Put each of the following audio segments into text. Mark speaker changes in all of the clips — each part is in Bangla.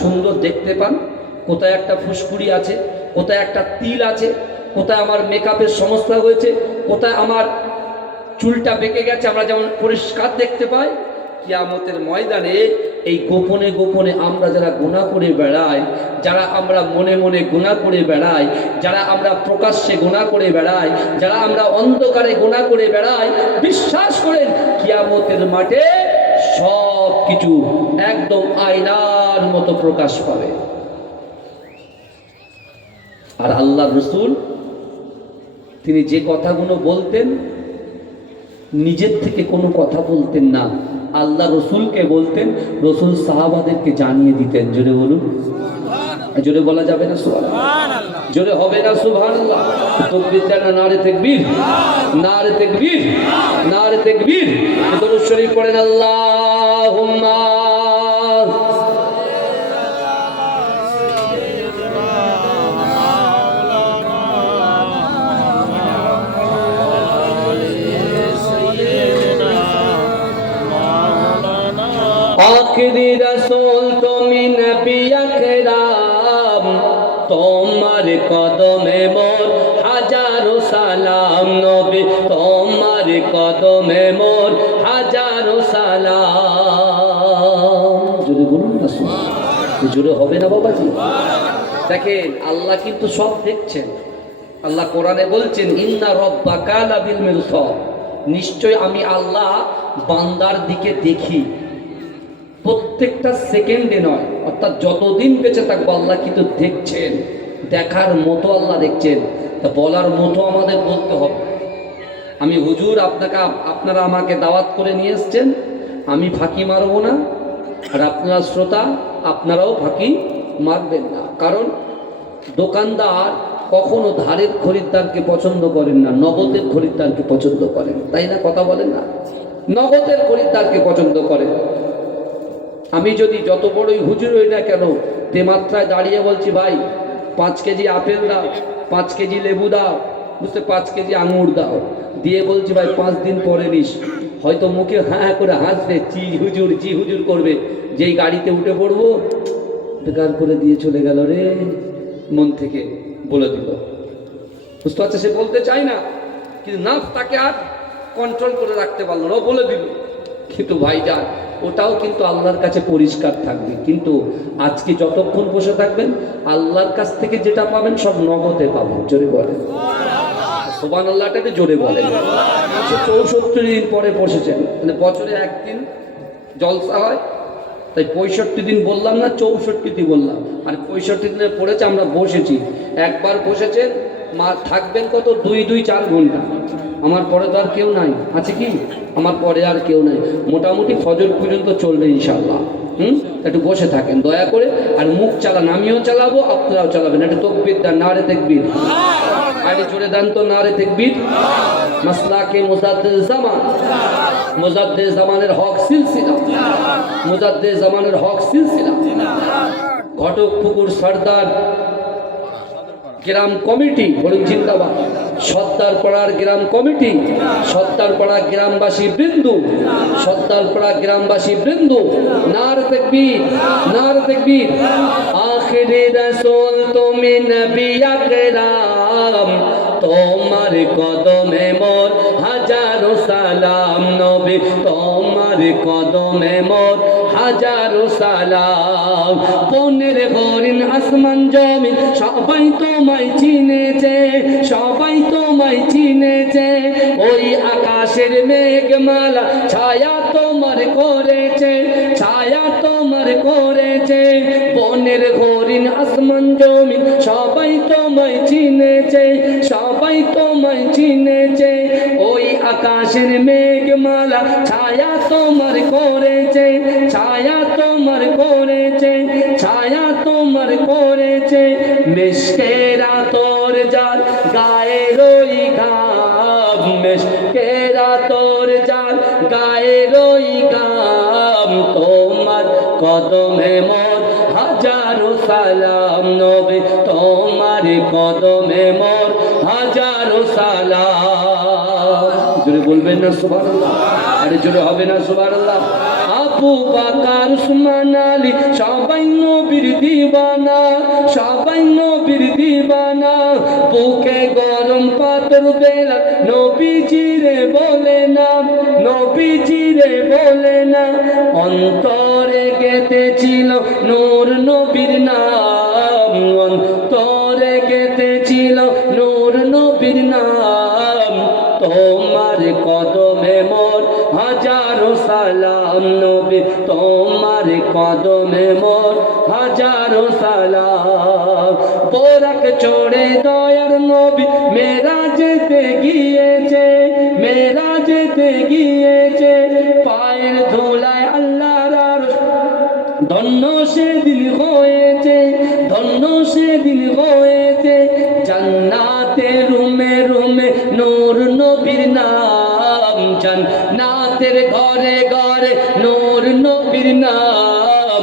Speaker 1: সুন্দর দেখতে পান। কোথায় একটা ফুসকুড়ি আছে, কোথায় একটা তিল আছে, কোথায় আমার মেকআপের সমস্যা হয়েছে, কোথায় আমার চুলটা বেঁকে গেছে, আমরা যেমন পরিষ্কার দেখতে পাই। কিয়ামতের ময়দানে এই গোপনে গোপনে আমরা যারা গুণা করে বেড়াই, যারা আমরা মনে মনে গুণা করে বেড়াই, যারা আমরা প্রকাশ্যে গুণা করে বেড়াই, যারা আমরা অন্ধকারে গুণা করে বেড়াই, বিশ্বাস করেন, কিয়ামতের মাঠে সব কিছু একদম আয়নার মতো প্রকাশ পাবে। আর আল্লাহ রসুল, তিনি যে কথাগুলো বলতেন, নিজের থেকে কোনো কথা বলতেন না। আল্লাহ রসুলকে বলতেন, রসুল সাহাবাদেরকে জানিয়ে দিতেন। জোরে বলুন। জোরে বলা যাবে না সুভান জোরে হবে না সুভান তকবির দেন না, নারে তেকবীর। নারে তেকবীর নারে তেকবীর। দরুদ শরীফ পড়েন, আল্লাহুম্মা। আখরি রসুল তুমি নবী আকরাম তোমার কদমে মোর হাজারো সালাম নবী, তোমার কদমে মোর হাজারো সালাম। জোরে বলুন না। জোরে হবে না বাবাজি? দেখেন, আল্লাহ কিন্তু সব দেখছেন। আল্লাহ কোরআনে বলছেন, ইন্না রব্বা কালা বিল মিরসাদ নিশ্চয় আমি আল্লাহ বান্দার দিকে দেখি। প্রত্যেকটা সেকেন্ডে নয়, অর্থাৎ যতদিন বেঁচে থাকব আল্লাহ কিন্তু দেখছেন। দেখার মতো আল্লাহ দেখছেন, তা বলার মতো আমাদের বলতে হবে। আমি হুজুর, আপনাকে, আপনারা আমাকে দাওয়াত করে নিয়ে এসছেন, আমি ফাঁকি মারবো না, আর আপনারা শ্রোতা, আপনারাও ফাঁকি মারবেন না। কারণ দোকানদার কখনো ধারের খরিদ্দারকে পছন্দ করেন না, নগদের খরিদ্দারকে পছন্দ করেন। তাই না কথা বলেন না? নগদের খরিদ্দারকে পছন্দ করেন। আমি যদি যত বড়ই হুজুর হই না কেন তে মাত্রায় দাঁড়িয়ে বলছি, ভাই পাঁচ কেজি আপেল দাও, পাঁচ কেজি লেবু দাও, বুঝতে পাঁচ কেজি আঙুর দাও। দিয়ে বলছি, ভাই, পাঁচ দিন পরে নিস। হয়তো মুখে হ্যাঁ হ্যাঁ করে হাসবে, চি হুজুর চি হুজুর করবে। যেই গাড়িতে উঠে পড়ব বেকার করে দিয়ে চলে গেল রে, মন থেকে বলে দিল। বুঝতে পারছে? সে বলতে চায় না, কিন্তু না তাকে আর কন্ট্রোল করে রাখতে পারল না বলে দিল। কিন্তু ভাইজান ওটাও কিন্তু আল্লাহর কাছে পরিষ্কার থাকবে। কিন্তু আজকে যতক্ষণ বসে থাকবেন, আল্লাহর কাছ থেকে যেটা পাবেন সব নগদে পাবেন। জোরে বলেন। সোবান আল্লাহটাকে জোরে বলেন। একশো চৌষট্টি দিন পরে বসেছেন। মানে বছরে একদিন জলসা হয়। তাই পঁয়ষট্টি দিন বললাম না চৌষট্টি দিন বললাম। আর পঁয়ষট্টি দিনে পড়েছে, আমরা বসেছি। একবার বসেছেন, মা থাকবেন কত? দুই দুই, চার ঘণ্টা। আমার পরে তো আর কেউ নাই। আছে কি? আমার পরে আর কেউ নাই। মোটামুটি ফজর পর্যন্ত চলবে ইনশাল্লাহ হুম? একটু বসে থাকেন, দয়া করে। আর মুখ চালান, আমিও চালাবো, আপনারাও চালাবেন। একটু তকবির দেন, নারে দেখবির আরে জোরে দেন তো, নারে দেখবির মাসলাকে মুজাদ্দিদ জামান। মুজাদ্দিদ জামানের হক সিলসিলা। মুজাদ্দিদ জামানের হক সিলসিলা। ঘটক পুকুর সর্দার, গ্রাম কমিটি, বলুন, জিন্দাবাদ। সর্দার পাড়ার গ্রাম কমিটি সর্দার পাড়া গ্রামবাসী বৃন্দু সর্দার পাড়া গ্রামবাসী বৃন্দু, নার তকবীর নার তকবীর। আখিরি রাসূল, তুমি নবী আকরাম, তোমার কদমে মোর হাজারো সালাম নবী, তোমার কদমে মোর হাজারো সালাম। পনেরো হরিণ, আসমান, জমিন, সবাই তোমায় চিনেছে, সবাই তোমায় চিনেছে। ওই আকাশের মেঘমালা ছায়া তোমার করেছে, ছায়া তোমার করেছে। বনের হরিণ, আসমান, জমিন, সবাই তোমায় চিনেছে, সবাই তোমায় চিনেছে। ওই আকাশের মেঘমালা ছায়া তোমার করেছে, ছায়া তোমার করেছে, ছায়া তোমার করেছে। মিশকেরা তোর যার গায়ে রই গাম মিশকেরা তোর যার গায়ে রই গাম তোমার কদমে মোর হাজারো সালাম নবে। তোমার কদমে মোর হাজারো সালাম। জোরে বলবেন না, সুবহানাল্লাহ। আরে জোরে হবে না, সুবহানাল্লাহ। আবু বাকার, উসমান আলী, সবাই নবীর দিবানা। কেটেছিল বুকে গরম পাতর বেলা বোরাক চড়ে দয়ার নবী মেরা যেতে গিয়েছে মেরা যেতে গিয়েছে। পায়ের ধুলায় আল্লাহর আরশ, ধন্য সেদিন হয়েছে, ধন্য সেদিন হয়েছে। জান্নাতে রুমে রুমে নূর নবীর নাম জান্নাতের ঘরে ঘরে নূর নবীর নাম।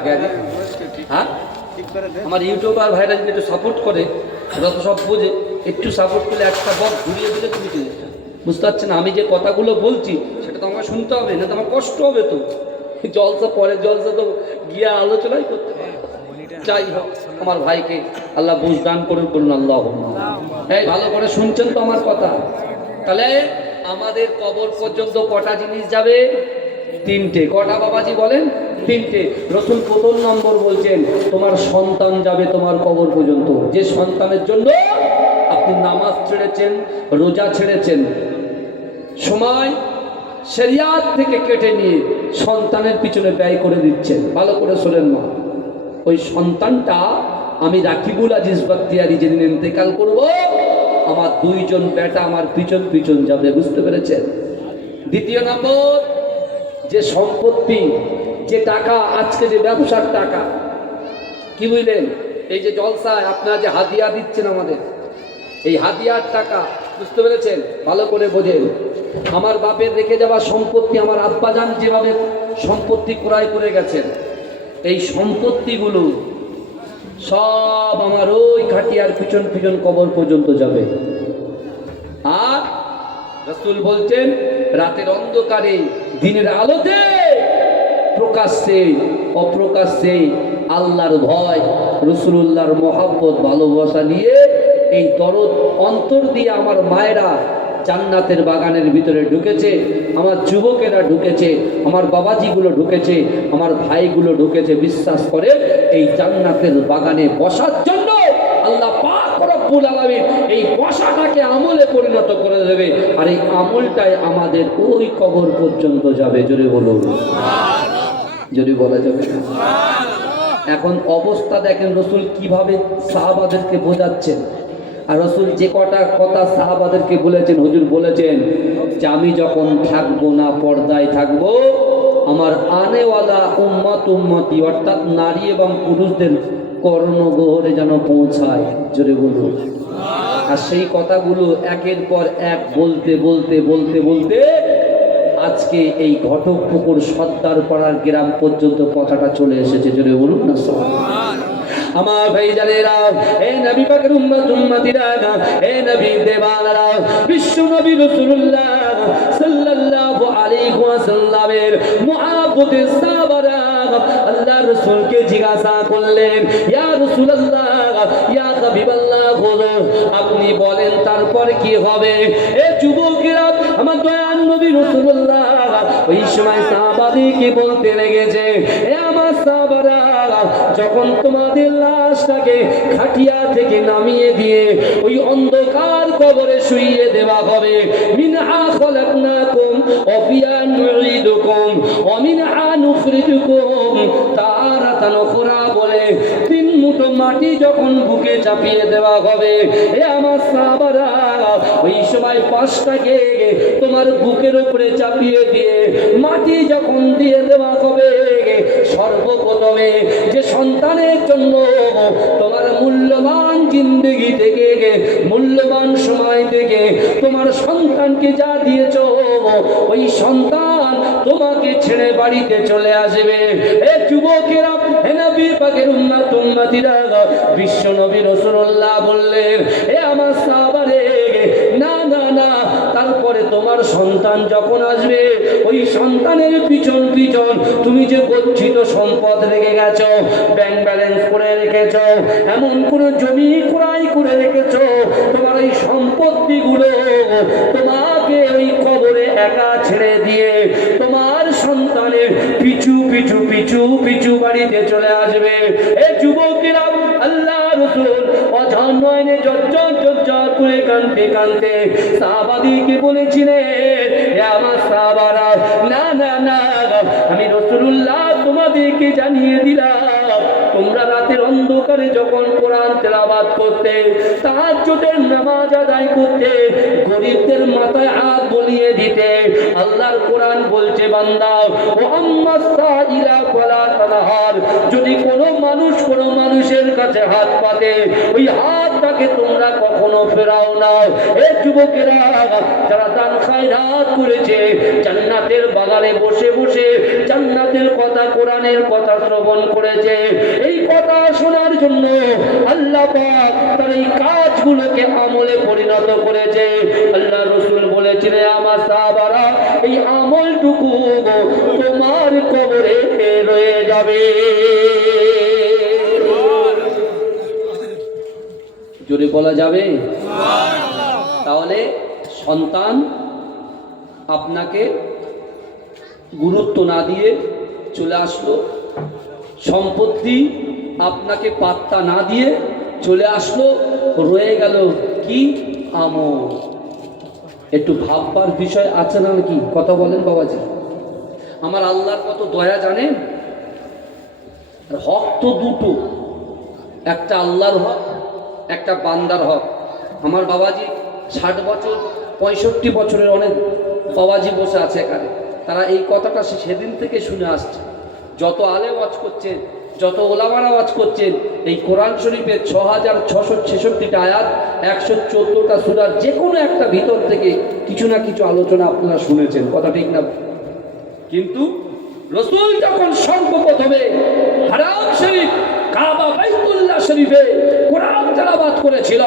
Speaker 1: আগে আগে। হ্যাঁ? আমার ইউটিউবার ভাইরা যদি একটু সাপোর্ট করে যত সব বোঝে। একটু সাপোর্ট করলে একটা বক ঘুরিয়ে দিলে তুমি চলে। বুঝতে পারছেন? আমি যে কথাগুলো বলছি, সেটা তো আমাকে শুনতে হবে, না তো আমার কষ্ট হবে তো। জলসা পরে জলসা তো গিয়ে আলোচনাই করতে হবে। যাই হোক, আমার ভাইকে আল্লাহ বুঝ দান করুন করুন আল্লাহ। এই, ভালো করে শুনছেন তো আমার কথা? তাহলে আমাদের কবর পর্যন্ত কটা জিনিস যাবে? তিনটে। কটা বাবাজি বলেন? তিনটে। রসুল প্রথম নম্বর বলছেন, তোমার সন্তান যাবে তোমার কবর পর্যন্ত। যে সন্তানের জন্য আপনি নামাজ ছেড়েছেন, রোজা ছেড়েছেন, সময় শরিয়াত থেকে কেটে নিয়ে সন্তানের পিছনে ব্যয় করে দিচ্ছেন। ভালো করে শোনেন মা, ওই সন্তানটা আমি রাকিবুল আজিজ বাক্তিয়ারি যেদিন ইন্তেকাল করব, আমার দুইজন বেটা আমার পিছন পিছন যাবে। বুঝতে পেরেছেন? দ্বিতীয় নম্বর, যে সম্পত্তি যে টাকা, আজকে যে ব্যবসার টাকা, কি বুঝলেন? এই যে জলসায় আপনারা যে হাদিয়া দিচ্ছেন আমাদের, এই হাদিয়ার টাকা, বুঝতে পেরেছেন? ভালো করে বোঝেন। আমার বাপের রেখে যাওয়া সম্পত্তি, আমার আব্বাজান যেভাবে সম্পত্তি ক্রয় করে গেছেন, এই সম্পত্তিগুলো সব আমার ওই খাটিয়ার পিছন পিছন কবর পর্যন্ত যাবে। আর রসুল বলছেন, রাতের অন্ধকারে দিনের আলোতে প্রকাশ্যে, অপ্রকাশ্যে আল্লাহর ভয় রসুল্লাহর মহাব্বত, ভালোবাসা নিয়ে এই দরদ অন্তর দিয়ে আমার মায়েরা জান্নাতের বাগানের ভিতরে ঢুকেছে, আমার যুবকেরা ঢুকেছে, আমার বাবাজিগুলো ঢুকেছে, আমার ভাইগুলো ঢুকেছে। বিশ্বাস করে এই জান্নাতের বাগানে বসার জন্য আল্লাহ এই বসাটাকে আমলে পরিণত করে দেবে। আর এই আমলটাই আমাদের ওই কবর পর্যন্ত যাবে, জোরে বলুন। যদি বলা যাবে। এখন অবস্থা দেখেন, রসুল কীভাবে সাহাবাদেরকে বোঝাচ্ছেন। আর রসুল যে কটা কথা সাহাবাদেরকে বলেছেন, হুজুর বলেছেন, যে আমি যখন থাকব না, পর্দায় থাকব, আমার আনেওয়ালা উম্মত উম্মতি, অর্থাৎ নারী এবং পুরুষদের কর্ণগহরে যেন পৌঁছায়। জোরে বলুন। আর সেই কথাগুলো একের পর এক বলতে বলতে বলতে বলতে আজকে এই ঘটক পুকুর সর্দার পাড়ার গ্রাম পর্যন্ত কথাটা চলে এসেছে, জোরে বলুন না আমার ভাই জানেরা হে নবী পাকের উম্মত, উম্মতিরা নবী দেবানারা বিশ্ব নবী রাসূলুল্লাহ সাল্লাল্লাহু আলাইহি ওয়াসাল্লামের মুআব্বতের সাহাবারা আল্লাহ রাসূলকে জিজ্ঞাসা করলেন, ইয়া রাসূলুল্লাহ ইয়া হাবিবাল্লাহ হলো আপনি বলেন, তারপর কি হবে? এ যুবকেরা, আমার দয়ান নবী রাসূলুল্লাহ ওই সময় সাহাবাদি কি বলতে লেগেছে, এ যখন তোমাদের লাশটাকে খাটিয়া থেকে নামিয়ে দিয়ে ওই অন্ধকার কবরে শুইয়ে দেওয়া হবে। মিনহা খলাকনাকুম ওয়া মিনহা নুখরিজুকুম বলে, তিন মুঠো মাটি যখন বুকে চাপিয়ে দেওয়া হবে এ আমার সাহাবারা ওই সময় পাঁচটাকে তোমার বুকের উপরে চাপিয়ে দিয়ে মাটি যখন দিয়ে দেওয়া হবে সর্বপ্রথমে যে সন্তানের জন্য তোমার মূল্যবান জিন্দগি থেকে, মূল্যবান সময় থেকে তোমার সন্তানকে যা দিয়েছ, ওই সন্তান তোমাকে ছেড়ে বাড়িতে চলে আসবে। এ যুবকেরা বিশ্ব নবী রাসূলুল্লাহ বললেন, এ আমার তারপরে তোমার সন্তান যখন আসবে, ওই সন্তানের পিছন পিছন তুমি যে গচ্ছিত সম্পদ রেখে গেছো ব্যাংক ব্যালেন্স করে রেখেছ, এমন কোন জমি ক্রয় করে রেখেছ, তোমার ওই সম্পত্তিগুলো তোমাকে ওই কবরে একা ছেড়ে দিয়ে তোমার সন্তানের পিছু পিছু পিছু পিছু বাড়িতে চলে আসবে। এ যুবকেরা আল্লাহ রসুল অঝান নয়নে জজ্জর জজ্জর করে কানতে কানতে সাহাবাদিকে বলেছিলেন হে আমার সাহাবারা, না না না, আমি রসুল্লাহ তোমাদেরকে জানিয়ে দিলাম, তোমরা রাতের অন্ধকারে যখন কোরআন তেলাবাদ করতে, তাহাজ্জুদের নামাজ আদায় করতে, গরিবদের মাথায় হাত বলিয়ে দিতে, আল্লাহর কোরআন বলছে, বান্দা, ও আম্মা তানহার যদি কোনো মানুষ কোনো মানুষের কাছে হাত পাতে, ওই হাতটাকে তোমরা কখনো ফেরাও না এ যুবকেরা, যারা দান খায়রাত করেছে, জান্নাতের বাগানে বসে বসে জান্নাতের কথা, কোরআনের কথা শ্রবণ করেছে। এই কথা শোনার জন্য আল্লাহ পাক তার এই কাজগুলোকে আমলে পরিণত করেছে। আল্লাহ রসুল বলেছিলেন আমার সাহাবারা, এই আমলটুকু তোমার কবরে রয়ে যাবে। জোরে বলা যাবে? তাহলে সন্তান আপনাকে গুরুত্ব না দিয়ে চলে আসলো। সম্পত্তি আপনাকে পাত্তা না দিয়ে চলে আসলো। রয়ে গেল কি? আমল। একটু ভাববার বিষয় আছে না কি কথা বলেন বাবাজি। আমার আল্লাহর কত দয়া জানেন? হক তো দুটো। একটা আল্লাহর হক একটা বান্দার হক। আমার বাবাজি ষাট বছর, পঁয়ষট্টি বছরের অনেক বাবাজি বসে আছে এখানে। তারা এই কথাটা সেদিন থেকে শুনে আসছে। যত আলে ওয়াজ করছেন, যত ওলামারা ওয়াজ করছেন, এই কোরআন শরীফের ছ হাজার ছশো ছেষট্টিটা আয়াত, একশো চোদ্দোটা সুরার যে কোনো একটা ভিতর থেকে কিছু না কিছু আলোচনা আপনারা শুনেছেন, কথা ঠিক না? কিন্তু রসুল যখন সর্বপ্রথমে হারাম শরীফ কাবা বাইতুল্লাহ শরীফে কোরআন তেলাবাদ করেছিল।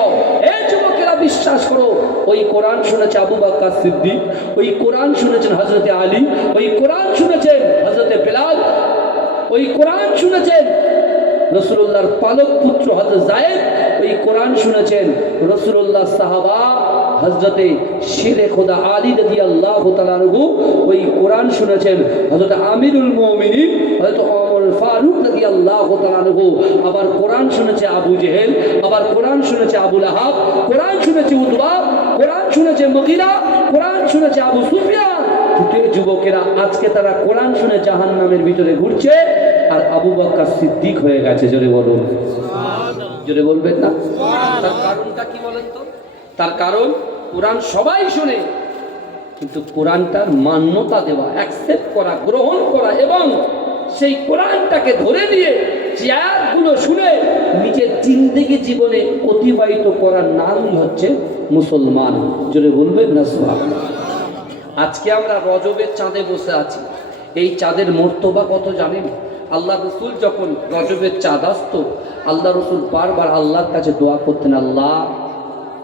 Speaker 1: এই যুবকেরা বিশ্বাস করো, ওই কোরআন শুনেছে আবু বাক্কা সিদ্দিক, ওই কোরআন শুনেছেন হজরতে আলী, ওই কোরআন শুনেছেন হজরতে বেলাল, ওই কোরআন শুনেছেন রসুল্লাহর পালক পুত্র হজরত জায়েদ ওই কোরআন শুনেছেন রসুল্লাহ সাহাবা হজরতে শেরে খোদা আলী রদি আল্লাহ তালানহু ওই কোরআন শুনেছেন। হজরত আমিরুল মমিনিন হজরত অমর ফারুক রদি আল্লাহ তালানহু আবার কোরআন শুনেছে আবু জেহেল আবার কোরআন শুনেছে আবুল আহাব কোরআন শুনেছে উতবা কোরআন শুনেছে মকিরা কোরআন শুনেছে আবু সুফিয়ান। কিন্তু যুবকেরা আজকে তারা কোরআন শুনে জাহান নামের ভিতরে ঘুরছে আর আবু বাক্কা সিদ্দিক হয়ে গেছে জোরে বলুন। জোরে বলবেন না? তার কারণটা কি বলেন তো? তার কারণ কোরআন সবাই শোনে, কিন্তু কোরআনটার মান্যতা দেওয়া অ্যাকসেপ্ট করা, গ্রহণ করা এবং সেই কোরআনটাকে ধরে নিয়ে চেয়ারগুলো শুনে নিজের জিন্দেগি জীবনে অতিবাহিত করার নামই হচ্ছে মুসলমান। জোরে বলবেন না আজকে আমরা রজবের চাঁদে বসে আছি। এই চাঁদের মর্তবা কত জানেন? আল্লাহ রসুল যখন রজবের চাঁদ আসতো, আল্লাহ রসুল বারবার আল্লাহর কাছে দোয়া করতেন, আল্লাহ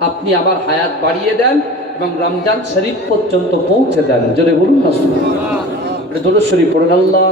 Speaker 1: আপনি আমার হায়াত বাড়িয়ে দেন এবং রমজান শরীফ পর্যন্ত পৌঁছে দেন। যদি বলুন না দরুদ শরীফ পড়েন আল্লাহ।